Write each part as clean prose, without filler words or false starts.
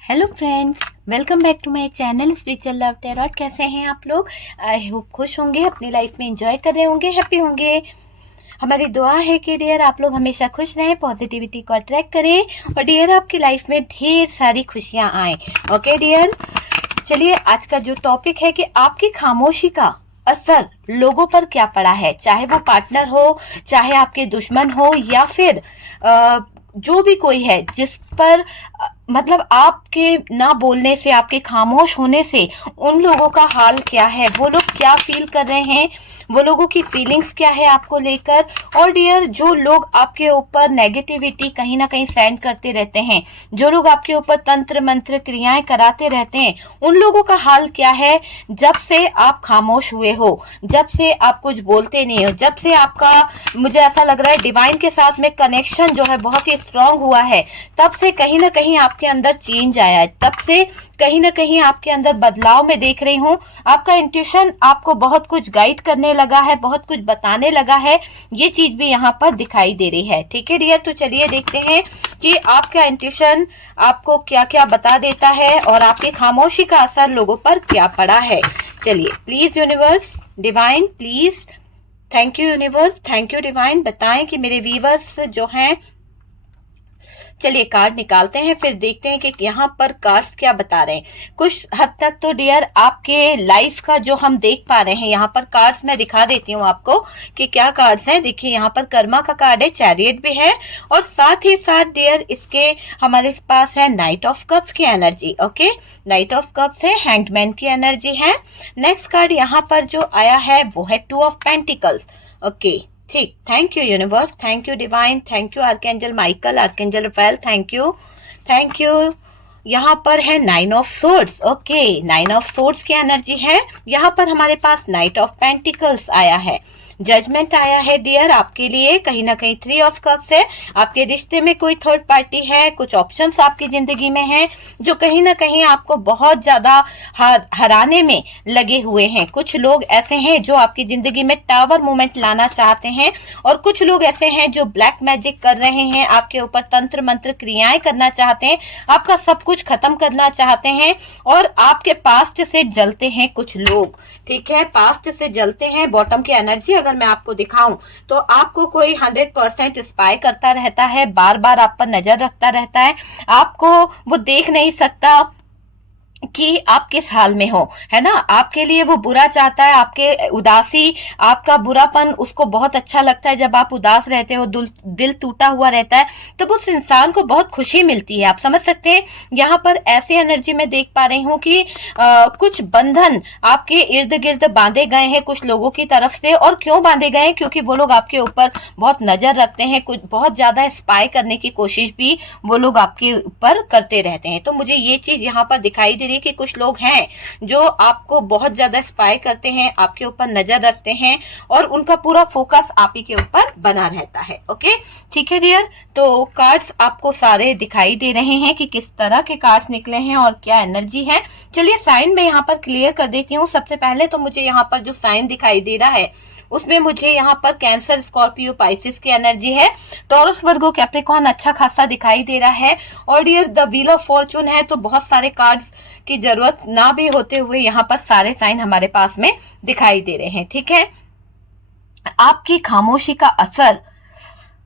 Hello friends, welcome back to my channel spiritual love tarot. कैसे हैं आप लोग? आई होप खुश होंगे, अपनी लाइफ में एंजॉय कर रहे होंगे, हैप्पी होंगे। हमारी दुआ है कि डियर आप लोग हमेशा खुश रहें, पॉजिटिविटी को अट्रैक्ट करें और डियर आपकी लाइफ में ढेर सारी खुशियां आए। ओके डियर, चलिए आज का जो टॉपिक है कि आपकी खामोशी का असर लोगों पर क्या पड़ा है, चाहे वो पार्टनर हो, चाहे आपके दुश्मन हो, या फिर जो भी कोई है जिस पर मतलब आपके ना बोलने से, आपके खामोश होने से उन लोगों का हाल क्या है, वो लोग क्या फील कर रहे हैं, वो लोगों की फीलिंग्स क्या है आपको लेकर। और डियर, जो लोग आपके ऊपर नेगेटिविटी कहीं ना कहीं सेंड करते रहते हैं, जो लोग आपके ऊपर तंत्र मंत्र क्रियाएं कराते रहते हैं, उन लोगों का हाल क्या है जब से आप खामोश हुए हो, जब से आप कुछ बोलते नहीं हो, जब से आपका, मुझे ऐसा लग रहा है डिवाइन के साथ में कनेक्शन जो है बहुत ही स्ट्रांग हुआ है, तब से कहीं ना कहीं आपके अंदर चेंज आया है, तब से कहीं ना कहीं आपके अंदर बदलाव मैं देख रही हूँ। आपका इंट्यूशन आपको बहुत कुछ गाइड करने लगा है, बहुत कुछ बताने लगा है, ये चीज भी यहाँ पर दिखाई दे रही है। ठीक है डियर, तो चलिए देखते हैं कि आपका इंट्यूशन आपको क्या क्या बता देता है और आपकी खामोशी का असर लोगों पर क्या पड़ा है। चलिए please universe, divine please, thank you universe, thank you divine, बताएं कि मेरे व्यूअर्स जो हैं। चलिए कार्ड निकालते हैं, फिर देखते हैं कि यहाँ पर कार्ड्स क्या बता रहे हैं। कुछ हद तक तो डियर आपके लाइफ का जो हम देख पा रहे हैं, यहाँ पर कार्ड्स मैं दिखा देती हूँ आपको कि क्या कार्ड्स हैं। देखिए यहाँ पर कर्मा का कार्ड है, चैरियट भी है, और साथ ही साथ डियर इसके हमारे पास है नाइट ऑफ कप्स की energy. Okay, knight of cups है, हैंगमैन की एनर्जी है। नेक्स्ट कार्ड यहाँ पर जो आया है वो है टू ऑफ पेंटिकल्स। ओके ठीक, thank you universe, thank you divine, thank you archangel Michael, archangel Raphael, thank you, thank you. यहाँ पर है nine of swords. Okay, nine of swords की एनर्जी है। यहाँ पर हमारे पास नाइट ऑफ पेंटिकल्स आया है, जजमेंट आया है डियर आपके लिए। कहीं ना कहीं थ्री ऑफ कप्स है, आपके रिश्ते में कोई थर्ड पार्टी है, कुछ ऑप्शंस आपकी जिंदगी में हैं जो कहीं ना कहीं आपको बहुत ज्यादा हराने में लगे हुए हैं। कुछ लोग ऐसे हैं जो आपकी जिंदगी में टावर मोमेंट लाना चाहते हैं, और कुछ लोग ऐसे हैं जो ब्लैक मैजिक कर रहे हैं, आपके ऊपर तंत्र मंत्र क्रियाएं करना चाहते हैं, आपका सब कुछ खत्म करना चाहते हैं, और आपके पास्ट से जलते हैं कुछ लोग। ठीक है, पास्ट से जलते हैं। बॉटम की एनर्जी अगर मैं आपको दिखाऊं तो आपको कोई 100% स्पाई करता रहता है, बार बार आप पर नजर रखता रहता है, आपको वो देख नहीं सकता कि आप किस हाल में हो, है ना। आपके लिए वो बुरा चाहता है, आपके उदासी, आपका बुरापन उसको बहुत अच्छा लगता है। जब आप उदास रहते हो, दिल टूटा हुआ रहता है, तब उस इंसान को बहुत खुशी मिलती है। आप समझ सकते हैं, यहाँ पर ऐसी एनर्जी में देख पा रही हूँ कि कुछ बंधन आपके इर्द गिर्द बांधे गए हैं कुछ लोगों की तरफ से। और क्यों बांधे गए हैं? क्योंकि वो लोग आपके ऊपर बहुत नजर रखते हैं, कुछ बहुत ज्यादा स्पाई करने की कोशिश भी वो लोग आपके ऊपर करते रहते हैं। तो मुझे ये चीज यहाँ पर दिखाई दे रही है कि कुछ लोग हैं जो आपको बहुत ज्यादा स्पाई करते हैं, आपके ऊपर नजर रखते हैं, और उनका पूरा फोकस आप ही के ऊपर बना रहता है। ओके ठीक है डियर, तो कार्ड्स आपको सारे दिखाई दे रहे हैं कि किस तरह के कार्ड्स निकले हैं और क्या एनर्जी है। चलिए साइन मैं यहाँ पर क्लियर कर देती हूँ। सबसे पहले तो मुझे यहाँ पर जो साइन दिखाई दे रहा है उसमें मुझे यहाँ पर कैंसर, स्कॉर्पियो, पाइसिस की एनर्जी है। टॉरस, वर्गो, कैप्रिकॉर्न अच्छा खासा दिखाई दे रहा है। और dear the wheel of fortune है, तो बहुत सारे कार्ड्स की जरूरत ना भी होते हुए यहाँ पर सारे साइन हमारे पास में दिखाई दे रहे हैं। ठीक है, आपकी खामोशी का असर,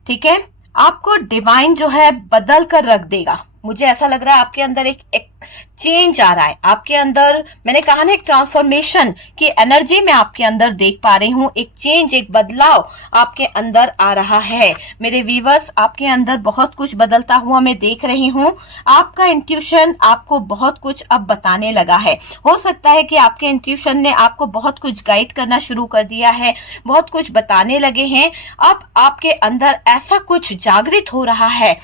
ठीक है, आपको डिवाइन जो है बदल कर रख देगा। मुझे ऐसा लग रहा है आपके अंदर एक चेंज आ रहा है, आपके अंदर, मैंने कहा ना, एक ट्रांसफॉर्मेशन की एनर्जी मैं आपके अंदर देख पा रही हूँ। एक चेंज, एक बदलाव आपके अंदर आ रहा है। मेरे व्यूअर्स, आपके अंदर बहुत कुछ बदलता हुआ मैं देख रही हूँ। आपका इंट्यूशन आपको बहुत कुछ अब बताने लगा है। हो सकता है कि आपके इंट्यूशन ने आपको बहुत कुछ गाइड करना शुरू कर दिया है, बहुत कुछ बताने लगे हैं। अब आपके अंदर ऐसा कुछ जागृत हो रहा है,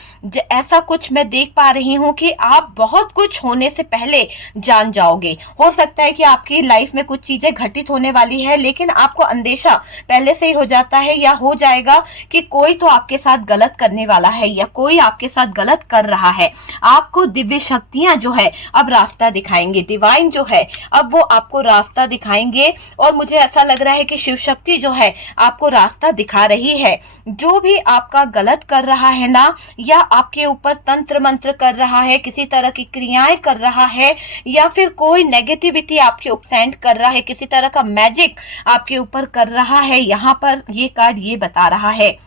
ऐसा कुछ मैं देख पा रही हूँ कि आप बहुत कुछ होने से पहले जान जाओगे। हो सकता है कि आपकी लाइफ में कुछ चीजें घटित होने वाली है, लेकिन आपको अंदेशा पहले से ही हो जाता है या हो जाएगा कि कोई तो आपके साथ गलत करने वाला है या कोई आपके साथ गलत कर रहा है। आपको दिव्य शक्तियां जो है अब रास्ता दिखाएंगे, डिवाइन जो है अब वो आपको रास्ता दिखाएंगे। और मुझे ऐसा लग रहा है कि शिव शक्ति जो है आपको रास्ता दिखा रही है। जो भी आपका गलत कर रहा है ना, या आपके ऊपर तंत्र मंत्र कर रहा है, किसी तरह की क्रियाएं कर रहा है या फिर कोई नेगेटिविटी आपके ऊपर सेंड कर रहा है, किसी तरह का मैजिक आपके ऊपर कर रहा है, यहाँ पर ये कार्ड ये बता रहा है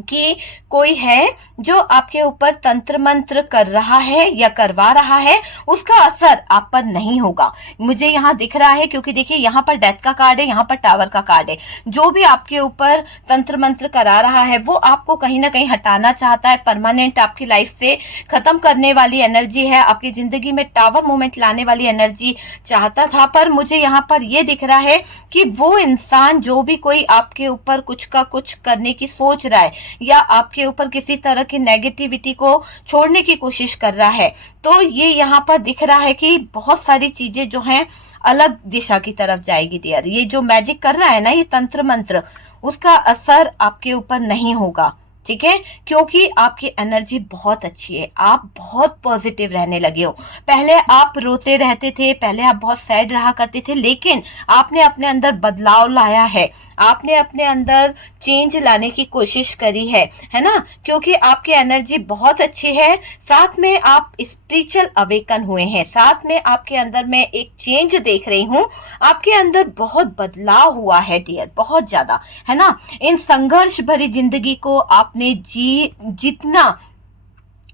कि कोई है जो आपके ऊपर तंत्र मंत्र कर रहा है या करवा रहा है, उसका असर आप पर नहीं होगा, मुझे यहाँ दिख रहा है। क्योंकि देखिए यहाँ पर डेथ का कार्ड है, यहाँ पर टावर का कार्ड है। जो भी आपके ऊपर तंत्र मंत्र करा रहा है वो आपको कहीं ना कहीं हटाना चाहता है, परमानेंट आपकी लाइफ से खत्म करने वाली एनर्जी है, आपकी जिंदगी में टावर मोमेंट लाने वाली एनर्जी चाहता था। पर मुझे यहाँ पर ये दिख रहा है कि वो इंसान जो भी कोई आपके ऊपर कुछ का कुछ करने की सोच रहा है या आपके ऊपर किसी तरह की नेगेटिविटी को छोड़ने की कोशिश कर रहा है, तो ये यहाँ पर दिख रहा है कि बहुत सारी चीजें जो हैं अलग दिशा की तरफ जाएगी डियर। ये जो मैजिक कर रहा है ना, ये तंत्र मंत्र, उसका असर आपके ऊपर नहीं होगा, ठीक है, क्योंकि आपकी एनर्जी बहुत अच्छी है, आप बहुत पॉजिटिव रहने लगे हो। पहले आप रोते रहते थे, पहले आप बहुत सैड रहा करते थे, लेकिन आपने अपने अंदर बदलाव लाया है, आपने अपने अंदर चेंज लाने की कोशिश करी है ना, क्योंकि आपकी एनर्जी बहुत अच्छी है। साथ में आप स्पिरिचुअल अवेकन हुए हैं, साथ में आपके अंदर मैं एक चेंज देख रही हूँ, आपके अंदर बहुत बदलाव हुआ है डियर, बहुत ज्यादा, है ना। इन संघर्ष भरी जिंदगी को आपने जितना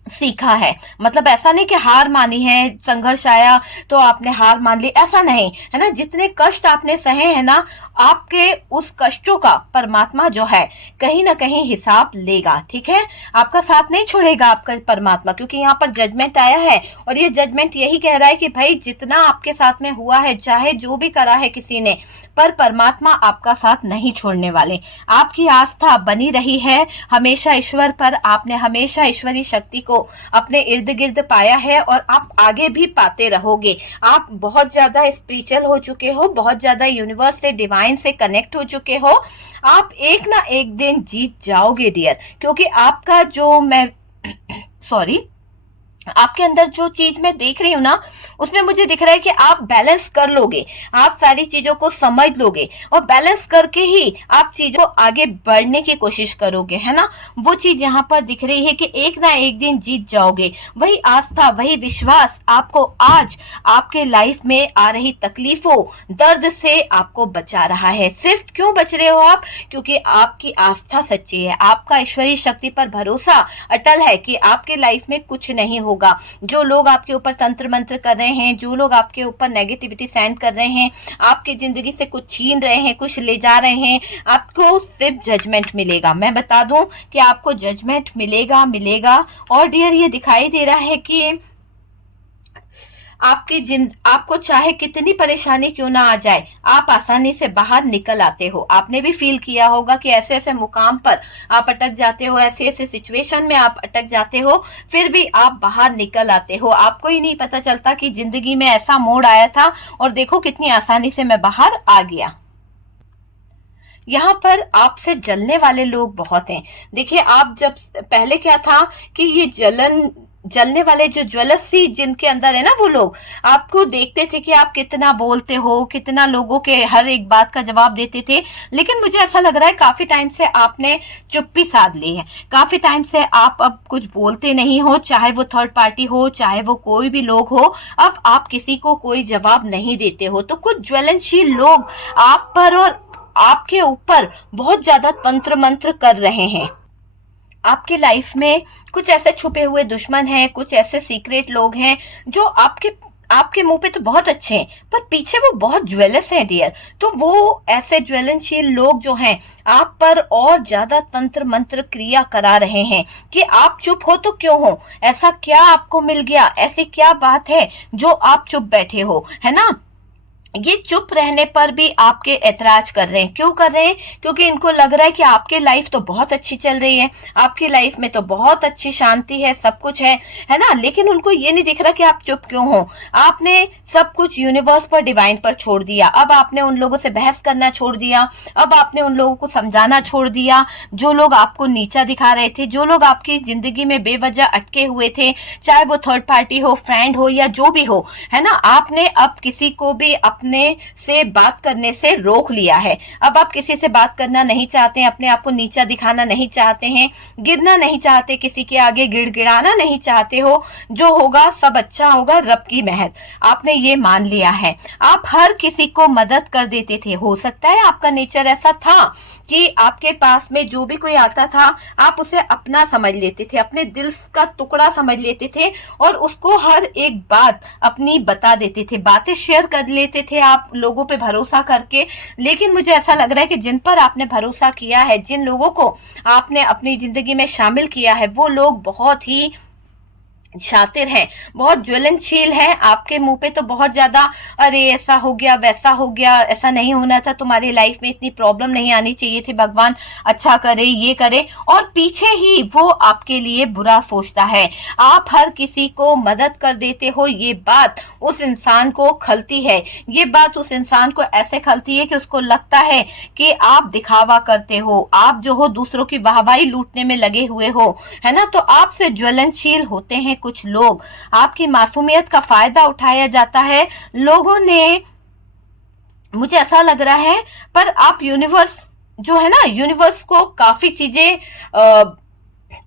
सीखा है, मतलब ऐसा नहीं कि हार मानी है, संघर्ष आया तो आपने हार मान ली, ऐसा नहीं है ना। जितने कष्ट आपने सहे हैं ना, आपके उस कष्टों का परमात्मा जो है कहीं ना कहीं हिसाब लेगा, ठीक है, आपका साथ नहीं छोड़ेगा आपका परमात्मा, क्योंकि यहाँ पर जजमेंट आया है और ये जजमेंट यही कह रहा है कि भाई जितना आपके साथ में हुआ है, चाहे जो भी करा है किसी ने, पर परमात्मा आपका साथ नहीं छोड़ने वाले। आपकी आस्था बनी रही है हमेशा ईश्वर पर, आपने हमेशा ईश्वरी शक्ति को अपने इर्द गिर्द पाया है और आप आगे भी पाते रहोगे। आप बहुत ज्यादा स्पिरिचुअल हो चुके हो, बहुत ज्यादा यूनिवर्स से, डिवाइन से कनेक्ट हो चुके हो। आप एक ना एक दिन जीत जाओगे डियर, क्योंकि आपका जो मैं सॉरी आपके अंदर जो चीज मैं देख रही हूँ ना, उसमें मुझे दिख रहा है कि आप बैलेंस कर लोगे, आप सारी चीजों को समझ लोगे और बैलेंस करके ही आप चीजों को आगे बढ़ने की कोशिश करोगे, है ना। वो चीज यहाँ पर दिख रही है कि एक ना एक दिन जीत जाओगे। वही आस्था, वही विश्वास आपको आज आपके लाइफ में आ रही तकलीफों, दर्द से आपको बचा रहा है। सिर्फ क्यों बच रहे हो आप? क्योंकि आपकी आस्था सच्ची है, आपका ईश्वरीय शक्ति पर भरोसा अटल है कि आपके लाइफ में कुछ नहीं होगा। जो लोग आपके ऊपर तंत्र मंत्र कर रहे हैं, जो लोग आपके ऊपर नेगेटिविटी सेंड कर रहे हैं, आपकी जिंदगी से कुछ छीन रहे हैं, कुछ ले जा रहे हैं, आपको सिर्फ जजमेंट मिलेगा। मैं बता दूं कि आपको जजमेंट मिलेगा। और डियर ये दिखाई दे रहा है कि आपको चाहे कितनी परेशानी क्यों ना आ जाए, आप आसानी से बाहर निकल आते हो। आपने भी फील किया होगा कि ऐसे ऐसे मुकाम पर आप अटक जाते हो, ऐसे ऐसे सिचुएशन में आप अटक जाते हो, फिर भी आप बाहर निकल आते हो। आपको ही नहीं पता चलता कि जिंदगी में ऐसा मोड़ आया था और देखो कितनी आसानी से मैं बाहर आ गया। यहाँ पर आपसे जलने वाले लोग बहुत हैं। देखिए आप जब पहले क्या था कि ये जलने वाले जो ज्वेलसी जिनके अंदर है ना, वो लोग आपको देखते थे कि आप कितना बोलते हो, कितना लोगों के हर एक बात का जवाब देते थे। लेकिन मुझे ऐसा लग रहा है काफी टाइम से आपने चुप्पी साध ली है, काफी टाइम से आप अब कुछ बोलते नहीं हो, चाहे वो थर्ड पार्टी हो, चाहे वो कोई भी लोग हो, अब आप किसी को कोई जवाब नहीं देते हो। तो कुछ ज्वलनशील लोग आप पर और आपके ऊपर बहुत ज्यादा तंत्र मंत्र कर रहे हैं। आपके लाइफ में कुछ ऐसे छुपे हुए दुश्मन हैं, कुछ ऐसे सीक्रेट लोग हैं जो आपके मुंह पे तो बहुत अच्छे हैं पर पीछे वो बहुत ज्वेलस हैं डियर। तो वो ऐसे ज्वलनशील लोग जो हैं आप पर और ज्यादा तंत्र मंत्र क्रिया करा रहे हैं कि आप चुप हो तो क्यों हो, ऐसा क्या आपको मिल गया, ऐसी क्या बात है जो आप चुप बैठे हो, है ना। ये चुप रहने पर भी आपके ऐतराज कर रहे हैं। क्यों कर रहे हैं? क्योंकि इनको लग रहा है कि आपकी लाइफ तो बहुत अच्छी चल रही है, आपकी लाइफ में तो बहुत अच्छी शांति है, सब कुछ है ना। लेकिन उनको ये नहीं दिख रहा कि आप चुप क्यों हो। आपने सब कुछ यूनिवर्स पर, डिवाइन पर छोड़ दिया। अब आपने उन लोगों से बहस करना छोड़ दिया, अब आपने उन लोगों को समझाना छोड़ दिया जो लोग आपको नीचा दिखा रहे थे, जो लोग आपकी जिंदगी में बेवजह अटके हुए थे, चाहे वो थर्ड पार्टी हो, फ्रेंड हो या जो भी हो, है ना। आपने अब किसी को भी आपने से बात करने से रोक लिया है। अब आप किसी से बात करना नहीं चाहते हैं, अपने आप को नीचा दिखाना नहीं चाहते हैं, गिरना नहीं चाहते, किसी के आगे गिड़गिड़ाना नहीं चाहते हो। जो होगा सब अच्छा होगा, रब की मेहर। आपने ये मान लिया है। आप हर किसी को मदद कर देते थे। हो सकता है आपका नेचर ऐसा था कि आपके पास में जो भी कोई आता था आप उसे अपना समझ लेते थे, अपने दिल का टुकड़ा समझ लेते थे और उसको हर एक बात अपनी बता देते थे, बातें शेयर कर लेते थे आप लोगों पे भरोसा करके। लेकिन मुझे ऐसा लग रहा है कि जिन पर आपने भरोसा किया है, जिन लोगों को आपने अपनी जिंदगी में शामिल किया है, वो लोग बहुत ही शातिर हैं, बहुत ज्वलनशील है। आपके मुंह पे तो बहुत ज्यादा अरे ऐसा हो गया, वैसा हो गया, ऐसा नहीं होना था, तुम्हारी लाइफ में इतनी प्रॉब्लम नहीं आनी चाहिए थी, भगवान अच्छा करे, ये करे, और पीछे ही वो आपके लिए बुरा सोचता है। आप हर किसी को मदद कर देते हो, ये बात उस इंसान को खलती है। ये बात उस इंसान को ऐसे खलती है कि उसको लगता है कि आप दिखावा करते हो, आप जो हो दूसरों की वाहवाही लूटने में लगे हुए हो, है ना। तो आपसे ज्वलनशील होते हैं कुछ लोग, आपकी मासूमियत का फायदा उठाया जाता है लोगों ने। मुझे ऐसा लग रहा है पर आप यूनिवर्स जो है ना, यूनिवर्स को काफी चीजें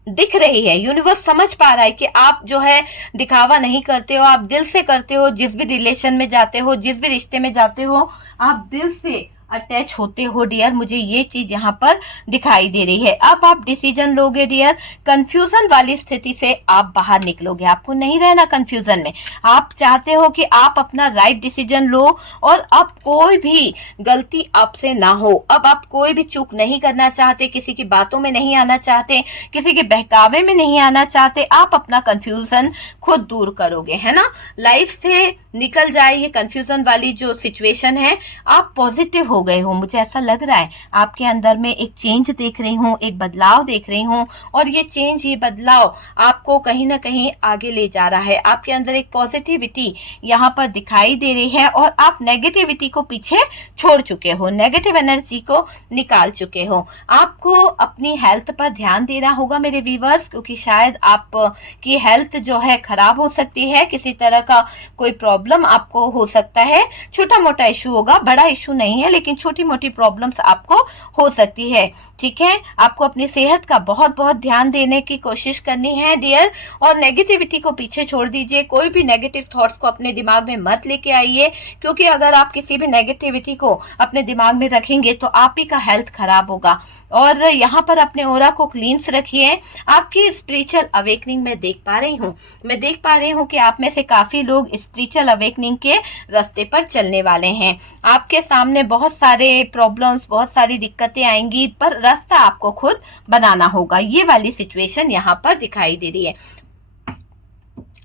दिख रही है, यूनिवर्स समझ पा रहा है कि आप जो है दिखावा नहीं करते हो, आप दिल से करते हो। जिस भी रिलेशन में जाते हो, जिस भी रिश्ते में जाते हो, आप दिल से अटैच होते हो डियर। मुझे ये चीज यहाँ पर दिखाई दे रही है। अब आप डिसीजन लोगे डियर, कंफ्यूजन वाली स्थिति से आप बाहर निकलोगे। आपको नहीं रहना कंफ्यूजन में, आप चाहते हो कि आप अपना राइट डिसीजन लो और अब कोई भी गलती आपसे ना हो। अब आप कोई भी चूक नहीं करना चाहते, किसी की बातों में नहीं आना चाहते, किसी के बहकावे में नहीं आना चाहते। आप अपना कंफ्यूजन खुद दूर करोगे, है ना। लाइफ से निकल जाए ये कंफ्यूजन वाली जो सिचुएशन है, आप पॉजिटिव हो गए हो। मुझे ऐसा लग रहा है आपके अंदर में एक चेंज देख रही हूँ, एक बदलाव देख रही हूँ, और ये चेंज, ये बदलाव आपको कहीं ना कहीं आगे ले जा रहा है। आपके अंदर एक पॉजिटिविटी यहाँ पर दिखाई दे रही है और आप नेगेटिविटी को पीछे छोड़ चुके हो, नेगेटिव एनर्जी को निकाल चुके हो। आपको अपनी हेल्थ पर ध्यान देना होगा मेरे व्यूअर्स, क्योंकि शायद आपकी हेल्थ जो है खराब हो सकती है, किसी तरह का कोई प्रॉब्लम आपको हो सकता है। छोटा मोटा इशू होगा, बड़ा इशू नहीं है, लेकिन छोटी मोटी प्रॉब्लम्स आपको हो सकती है। ठीक है, आपको अपनी सेहत का बहुत बहुत ध्यान देने की कोशिश करनी है डियर, और नेगेटिविटी को पीछे छोड़ दीजिए। कोई भी नेगेटिव थॉट्स को अपने दिमाग में मत लेके आइए, क्योंकि अगर आप किसी भी नेगेटिविटी को अपने दिमाग में रखेंगे तो आप ही का हेल्थ खराब होगा। और यहाँ पर अपने ओरा को क्लीन्स रखिए। आपकी स्पिरिचुअल अवेकनिंग मैं देख पा रही हूँ, मैं देख पा रही हूँ कि आप में से काफी लोग स्पिरिचुअल अवेकनिंग के रास्ते पर चलने वाले हैं। आपके सामने बहुत सारे प्रॉब्लम्स, बहुत सारी दिक्कतें आएंगी, पर रास्ता आपको खुद बनाना होगा। ये वाली सिचुएशन यहाँ पर दिखाई दे रही है।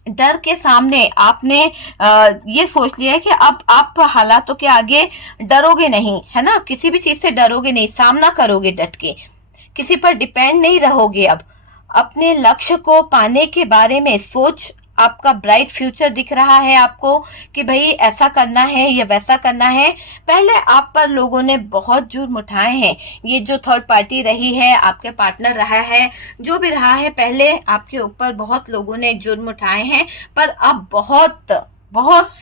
डर के सामने आपने ये सोच लिया है कि अब आप हालातों के आगे डरोगे नहीं, है ना। किसी भी चीज से डरोगे नहीं, सामना करोगे डट के, किसी पर डिपेंड नहीं रहोगे। अब अपने लक्ष्य को पाने के बारे में सोच, आपका ब्राइट फ्यूचर दिख रहा है आपको कि भाई ऐसा करना है या वैसा करना है। पहले आप पर लोगों ने बहुत जुर्म उठाए हैं, ये जो थर्ड पार्टी रही है, आपके पार्टनर रहा है, जो भी रहा है, पहले आपके ऊपर बहुत लोगों ने जुर्म उठाए हैं, पर अब बहुत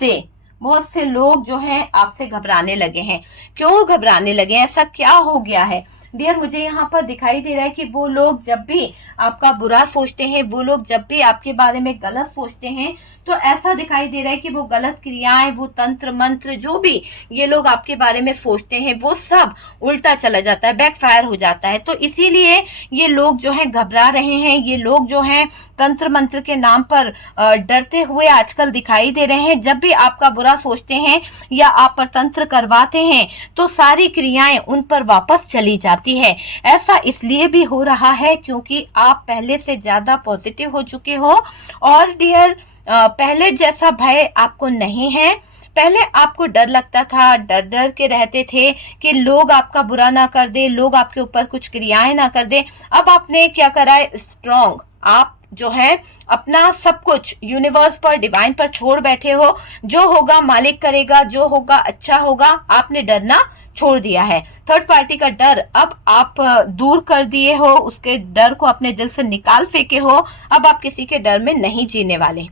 से लोग जो हैं आपसे घबराने लगे हैं। क्यों घबराने लगे हैं, ऐसा क्या हो गया है डियर? मुझे यहाँ पर दिखाई दे रहा है कि वो लोग जब भी आपका बुरा सोचते हैं, वो लोग जब भी आपके बारे में गलत सोचते हैं, तो ऐसा दिखाई दे रहा है कि वो गलत क्रियाएं, वो तंत्र मंत्र जो भी ये लोग आपके बारे में सोचते हैं, वो सब उल्टा चला जाता है, बैकफायर हो जाता है। तो इसीलिए ये लोग जो है घबरा रहे हैं, ये लोग जो हैं तंत्र मंत्र के नाम पर डरते हुए आजकल दिखाई दे रहे हैं। जब भी आपका बुरा सोचते हैं या आप पर तंत्र करवाते हैं तो सारी क्रियाएं उन पर वापस चली जाती है। ऐसा इसलिए भी हो रहा है क्योंकि आप पहले से ज्यादा पॉजिटिव हो चुके हो। और डियर, पहले जैसा भय आपको नहीं है। पहले आपको डर लगता था, डर डर के रहते थे कि लोग आपका बुरा ना कर दे, लोग आपके ऊपर कुछ क्रियाएं ना कर दे। अब आपने क्या करा है, स्ट्रॉन्ग, आप जो है अपना सब कुछ यूनिवर्स पर, डिवाइन पर छोड़ बैठे हो। जो होगा मालिक करेगा, जो होगा अच्छा होगा। आपने डरना छोड़ दिया है। थर्ड पार्टी का डर अब आप दूर कर दिए हो, उसके डर को अपने दिल से निकाल फेंके हो। अब आप किसी के डर में नहीं जीने वाले।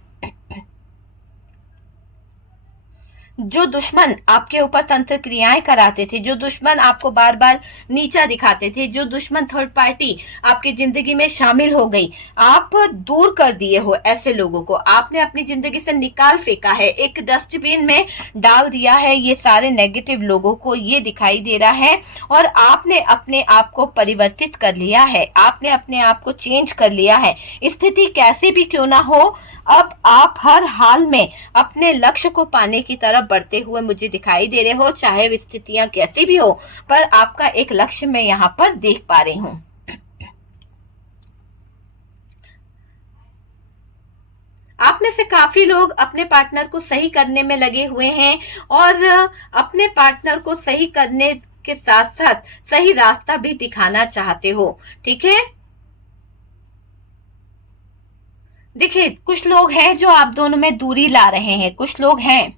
जो दुश्मन आपके ऊपर तंत्र क्रियाएं कराते थे, जो दुश्मन आपको बार बार नीचा दिखाते थे, जो दुश्मन थर्ड पार्टी आपकी जिंदगी में शामिल हो गई, आप दूर कर दिए हो ऐसे लोगों को, आपने अपनी जिंदगी से निकाल फेंका है, एक डस्टबिन में डाल दिया है ये सारे नेगेटिव लोगों को, ये दिखाई दे रहा है। और आपने अपने आप को परिवर्तित कर लिया है, आपने अपने आप को चेंज कर लिया है। स्थिति कैसे भी क्यों ना हो, अब आप हर हाल में अपने लक्ष्य को पाने की तरफ बढ़ते हुए मुझे दिखाई दे रहे हो, चाहे स्थितियां कैसी भी हो, पर आपका एक लक्ष्य मैं यहाँ पर देख पा रही हूं। आप में से काफी लोग अपने पार्टनर को सही करने में लगे हुए हैं और अपने पार्टनर को सही करने के साथ साथ सही रास्ता भी दिखाना चाहते हो, ठीक है। देखिए, कुछ लोग हैं जो आप दोनों में दूरी ला रहे हैं, कुछ लोग हैं,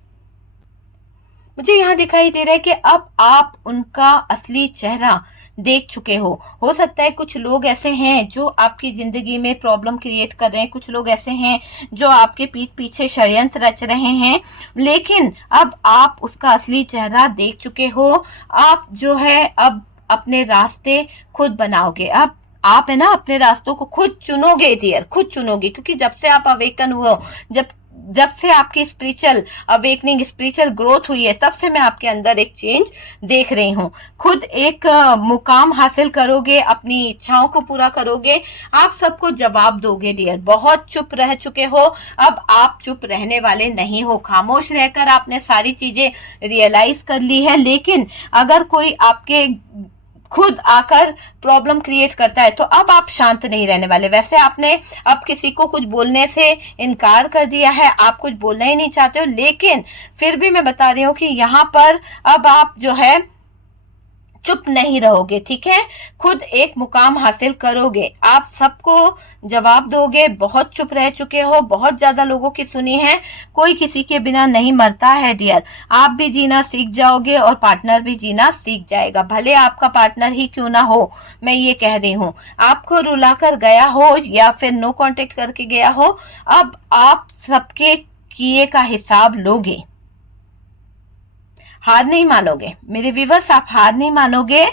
मुझे यहाँ दिखाई दे रहा है कि अब आप उनका असली चेहरा देख चुके हो सकता है कुछ लोग ऐसे हैं जो आपकी जिंदगी में प्रॉब्लम क्रिएट कर रहे हैं, कुछ लोग ऐसे हैं जो आपके पीठ पीछे षड्यंत्र रच रहे हैं, लेकिन अब आप उसका असली चेहरा देख चुके हो। आप जो है अब अपने रास्ते खुद बनाओगे, अब आप है ना अपने रास्तों को खुद चुनोगे डियर, खुद चुनोगे, क्योंकि जब से आप अवेकन हुए, जब से आपकी स्पिरिचुअल अवेकनिंग, स्पिरिचुअल ग्रोथ हुई है, तब से मैं आपके अंदर एक चेंज देख रही हूँ। खुद एक मुकाम हासिल करोगे, अपनी इच्छाओं को पूरा करोगे, आप सबको जवाब दोगे डियर। बहुत चुप रह चुके हो, अब आप चुप रहने वाले नहीं हो। खामोश रहकर आपने सारी चीजें रियलाइज कर ली है, लेकिन अगर कोई आपके खुद आकर प्रॉब्लम क्रिएट करता है तो अब आप शांत नहीं रहने वाले। वैसे आपने अब किसी को कुछ बोलने से इनकार कर दिया है, आप कुछ बोलना ही नहीं चाहते हो, लेकिन फिर भी मैं बता रही हूँ कि यहाँ पर अब आप जो है चुप नहीं रहोगे, ठीक है। खुद एक मुकाम हासिल करोगे, आप सबको जवाब दोगे। बहुत चुप रह चुके हो, बहुत ज्यादा लोगों की सुनी है, कोई किसी के बिना नहीं मरता है डियर। आप भी जीना सीख जाओगे और पार्टनर भी जीना सीख जाएगा, भले आपका पार्टनर ही क्यों ना हो। मैं ये कह रही हूँ, आपको रुलाकर गया हो या फिर नो कांटेक्ट करके गया हो, अब आप सबके किए का हिसाब लोगे। हार नहीं मानोगे मेरे व्यूअर्स, आप हार नहीं मानोगे।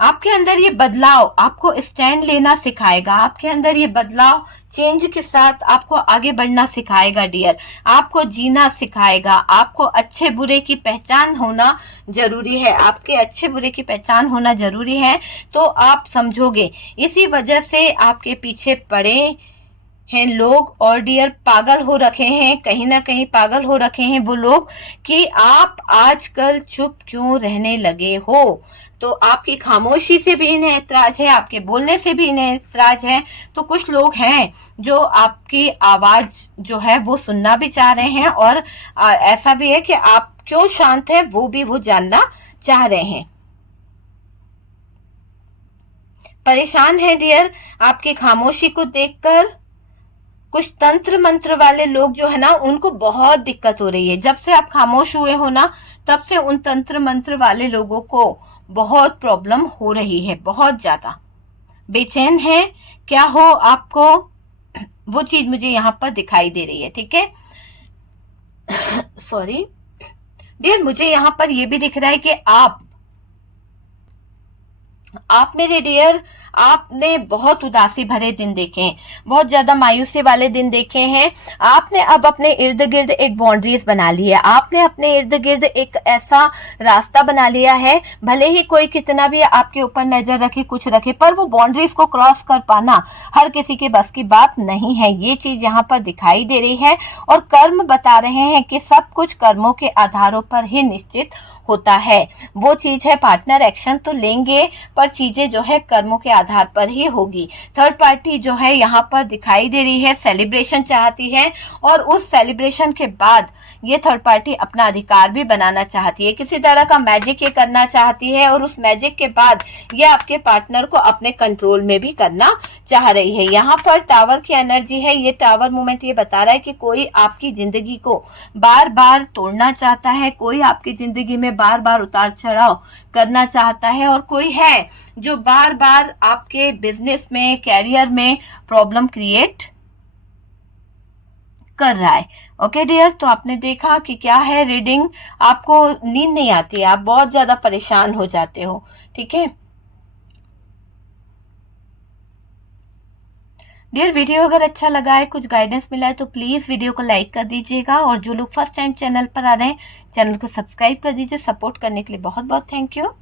आपके अंदर ये बदलाव आपको स्टैंड लेना सिखाएगा, आपके अंदर ये बदलाव चेंज के साथ आपको आगे बढ़ना सिखाएगा डियर, आपको जीना सिखाएगा। आपको अच्छे बुरे की पहचान होना जरूरी है, आपके अच्छे बुरे की पहचान होना जरूरी है, तो आप समझोगे। इसी वजह से आपके पीछे पड़े हैं लोग और डियर पागल हो रखे हैं, कहीं ना कहीं पागल हो रखे हैं वो लोग कि आप आजकल चुप क्यों रहने लगे हो। तो आपकी खामोशी से भी इन्हें ऐतराज है, आपके बोलने से भी इन्हें ऐतराज है। तो कुछ लोग हैं जो आपकी आवाज जो है वो सुनना भी चाह रहे हैं, और ऐसा भी है कि आप क्यों शांत है वो भी वो जानना चाह रहे हैं। परेशान है डियर आपकी खामोशी को देखकर। कुछ तंत्र मंत्र वाले लोग जो है ना, उनको बहुत दिक्कत हो रही है। जब से आप खामोश हुए हो ना, तब से उन तंत्र मंत्र वाले लोगों को बहुत प्रॉब्लम हो रही है, बहुत ज्यादा बेचैन है। क्या हो आपको, वो चीज मुझे यहाँ पर दिखाई दे रही है, ठीक है। सॉरी डियर, मुझे यहाँ पर ये भी दिख रहा है कि आप मेरे डियर, आपने बहुत उदासी भरे दिन देखे हैं, बहुत ज्यादा मायूसी वाले दिन देखे हैं। आपने अब अपने इर्द गिर्द एक बाउंड्रीज बना ली है, आपने अपने इर्द गिर्द एक ऐसा रास्ता बना लिया है, भले ही कोई कितना भी आपके ऊपर नजर रखे, कुछ रखे, पर वो बाउंड्रीज को क्रॉस कर पाना हर किसी के बस की बात नहीं है। ये चीज यहाँ पर दिखाई दे रही है, और कर्म बता रहे हैं कि सब कुछ कर्मों के आधारों पर ही निश्चित होता है। वो चीज है, पार्टनर एक्शन तो लेंगे, पर चीजें जो है कर्मों के आधार पर ही होगी। थर्ड पार्टी जो है यहाँ पर दिखाई दे रही है, सेलिब्रेशन चाहती है, और उस सेलिब्रेशन के बाद ये थर्ड पार्टी अपना अधिकार भी बनाना चाहती है, किसी तरह का मैजिक ये करना चाहती है, और उस मैजिक के बाद ये आपके पार्टनर को अपने कंट्रोल में भी करना चाह रही है। यहाँ पर टावर की एनर्जी है, ये टावर मूवमेंट ये बता रहा है कि कोई आपकी जिंदगी को बार बार तोड़ना चाहता है, कोई आपकी जिंदगी में बार बार उतार चढ़ाव करना चाहता है, और कोई है जो बार बार आपके बिजनेस में, कैरियर में प्रॉब्लम क्रिएट कर रहा है। ओके डियर, तो आपने देखा कि क्या है रीडिंग, आपको नींद नहीं आती है, आप बहुत ज्यादा परेशान हो जाते हो। ठीक है डियर, वीडियो अगर अच्छा लगा है, कुछ गाइडेंस मिला है तो प्लीज वीडियो को लाइक कर दीजिएगा, और जो लोग फर्स्ट टाइम चैनल पर आ रहे हैं चैनल को सब्सक्राइब कर दीजिए। सपोर्ट करने के लिए बहुत बहुत थैंक यू।